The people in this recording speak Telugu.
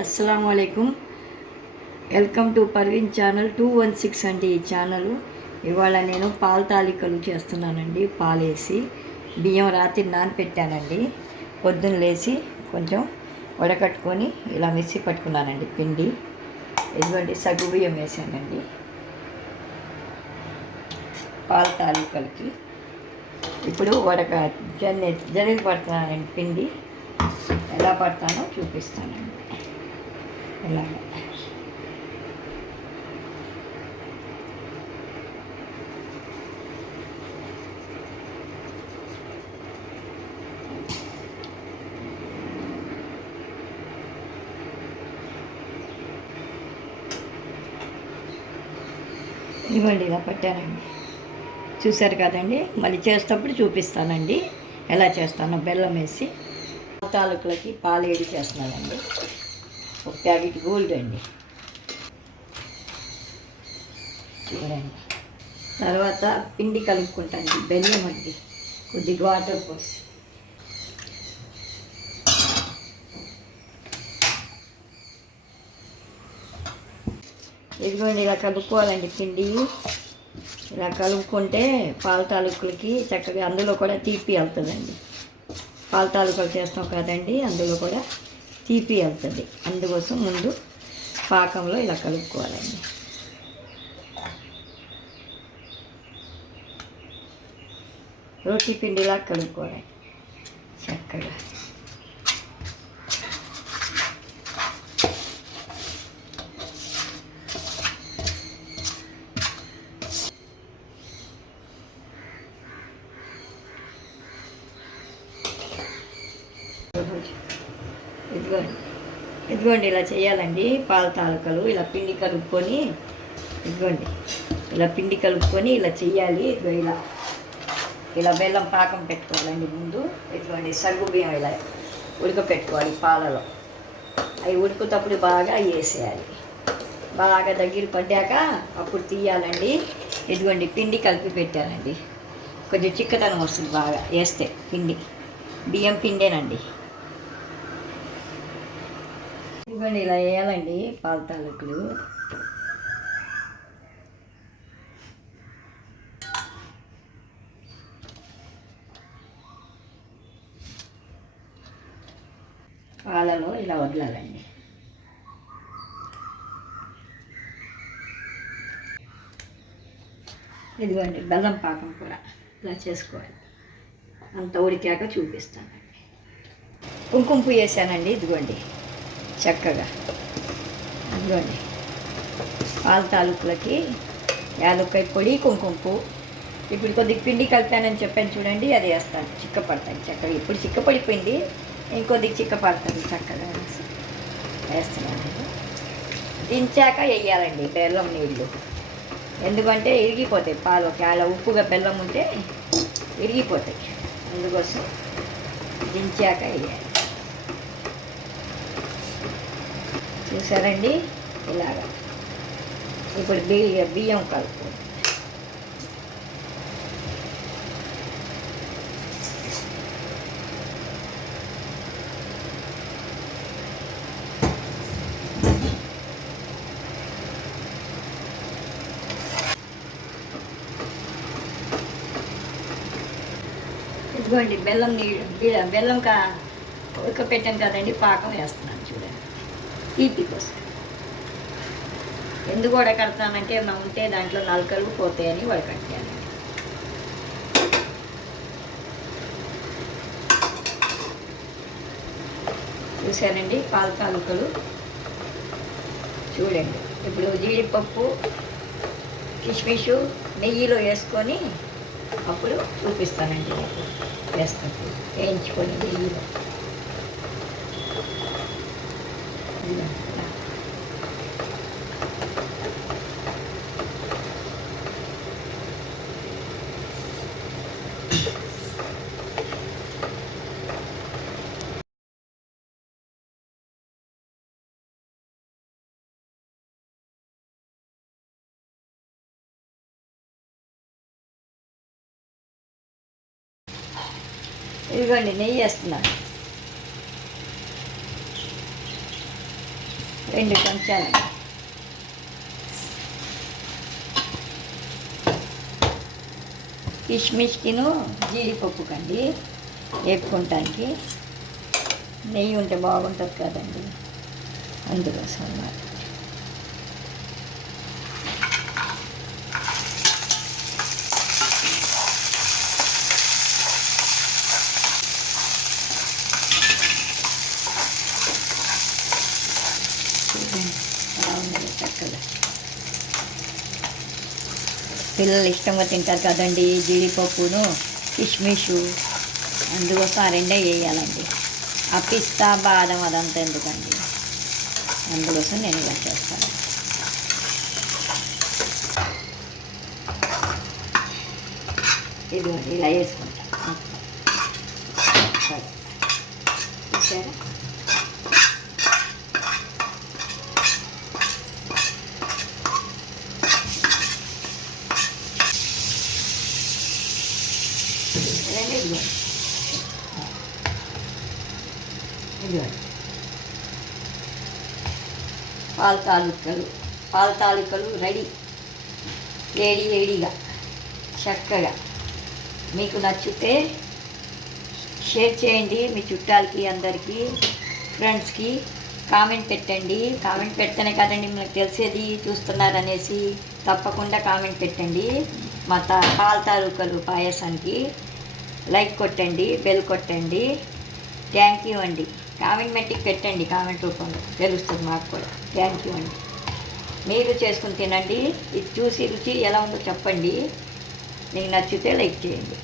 అస్సలం వాలేకుమ్. వెల్కమ్ టు పర్వీన్ ఛానల్ 216 అండి ఈ ఛానల్. ఇవాళ నేను పాల తాలికలు చేస్తున్నానండి. పాలేసి బియ్యం రాత్రి నానపెట్టానండి. పొద్దున్న లేచి కొంచెం వడకట్టుకొని ఇలా మిక్సీ పట్టుకున్నానండి పిండి. ఇదిగోండి సగ్గు బియ్యం వేసానండి పాల తాలికలకి. ఇప్పుడు జల్లి పడుతున్నానండి పిండి. ఎలా పడతానో చూపిస్తానండి. ఇలాగ ఇవ్వండి, ఇలా పట్టానండి. చూశారు కదండి. మళ్ళీ చేసేటప్పుడు చూపిస్తానండి ఎలా చేస్తానో. బెల్లం వేసి తాలూకులకి పాలు వేడి చేస్తున్నానండి. ఒక ప్యాకెట్ గోల్డ్ అండి. చూడండి. తర్వాత పిండి కలుపుకుంటాను. బెల్లం అండి కొద్దిగా వాటర్ పోసి. ఇదిగోండి, ఇలా కలుపుకోవాలండి పిండి. ఇలా కలుపుకుంటే పాల తాలూకులకి చక్కగా అందులో కూడా తీపి వెళ్తుందండి. పాల తాలూకులు చేస్తాం కదండి, అందులో కూడా తీపి వెళ్తుంది. అందుకోసం ముందు పాకంలో ఇలా కలుపుకోవాలండి. రోటీ పిండిలా కలుపుకోవాలి చక్కగా. ఇదిగోండి ఇలా చేయాలండి పాల తాలూకలు. ఇలా పిండి కలుపుకొని ఇదిగోండి ఇలా పిండి కలుపుకొని ఇలా చెయ్యాలి. ఇలా ఇలా బెల్లం పాకం పెట్టుకోవాలండి ముందు. ఇదిగోండి సగ్గు బియ్యం ఇలా ఉడకపెట్టుకోవాలి పాలలో. అవి ఉడుకుతప్పుడు బాగా వేసేయాలి. బాగా దగ్గర పడ్డాక అప్పుడు తీయాలండి. ఇదిగోండి పిండి కలిపి పెట్టానండి. కొంచెం చిక్కదనం వస్తుంది బాగా వేస్తే పిండి. బియ్యం పిండేనండి. ఇదిగోండి ఇలా వేయాలండి పాల తాలూకులు. పాలలో ఇలా వదలాలండి. ఇదిగోండి బెల్లం పాకం కూడా ఇలా చేసుకోవాలి. అంత ఉడికాక చూపిస్తానండి. కుంకుమ పువ్వు వేసానండి. ఇదిగోండి చక్కగా. ఇదిగోండి పాల తాలూకులకి యాలక్కాయ పొడి, కుంకుమ పువ్వు. ఇప్పుడు కొద్దిగా పిండి కలిపానని చెప్పాను చూడండి, అది వేస్తాను. చిక్కపడతాయి చక్కగా. ఇప్పుడు చిక్కపడిపోయింది, ఇంకొద్దిగా చిక్కపడుతుంది. చక్కగా వేస్తున్నానండి. దించాక వేయాలండి బెల్లం నీళ్ళు. ఎందుకంటే ఇరిగిపోతాయి పాలు. చాలా ఉప్పుగా బెల్లం ఉంటే ఇరిగిపోతాయి. అందుకోసం దించాక వేయాలి. చూసారండి ఇలాగా. ఇప్పుడు బియ్యం కలుపు. ఇదిగోండి బెల్లం నీళ్ళు. బెల్లం ఉడకపెట్టాను కదండి, పాకం వేస్తున్నాను చూడండి తీపి కోసం. ఎందుకు వడకడతానంటే ఏమైనా ఉంటే దాంట్లో నలకలు పోతాయని వడకట్టాను. చూశానండి పాల తాలూకలు. చూడండి ఇప్పుడు జీడిపప్పు, కిస్మిస్ నెయ్యిలో వేసుకొని అప్పుడు చూపిస్తానండి. వేస్తాను వేయించుకొని నెయ్యిలో. ఇదిగోండి నెయ్యి వేస్తున్నాను 2 చెంచాలండి. కిష్మిష్కిను జీడిపప్పు కండి వేపుకుంటానికి నెయ్యి ఉంటే బాగుంటుంది కదండి, అందుకోసం అన్నమాట. చక్కగా పిల్లలు ఇష్టంగా తింటారు కదండి జీడిపప్పును కిష్మిషు, అందుకోసం ఆ 2 వేయాలండి. ఆ పిస్తా బాదం అదంతా ఎందుకండి, అందుకోసం నేను ఇలా చేస్తాను. ఇది ఇలా వేసుకుంటాను. చూసారా, ఇదిగోండి పాల తాలూకలు రెడీ, వేడిగా చక్కగా. మీకు నచ్చితే షేర్ చేయండి మీ చుట్టాలకి, అందరికీ, ఫ్రెండ్స్కి. కామెంట్ పెట్టండి. కామెంట్ పెడితేనే కదండి మనకు తెలిసేది చూస్తున్నారనేసి. తప్పకుండా కామెంట్ పెట్టండి. మా పాల తాలూకలు పాయసానికి లైక్ కొట్టండి, బెల్ కొట్టండి. థ్యాంక్ యూ అండి. కామెంట్ పెట్టండి, కామెంట్ రూపంలో తెలుస్తుంది మాకు కూడా. థ్యాంక్ యూ అండి. మీరు చేసుకుని తినండి. ఇది చూసి రుచి ఎలా ఉందో చెప్పండి. మీకు నచ్చితే లైక్ చేయండి.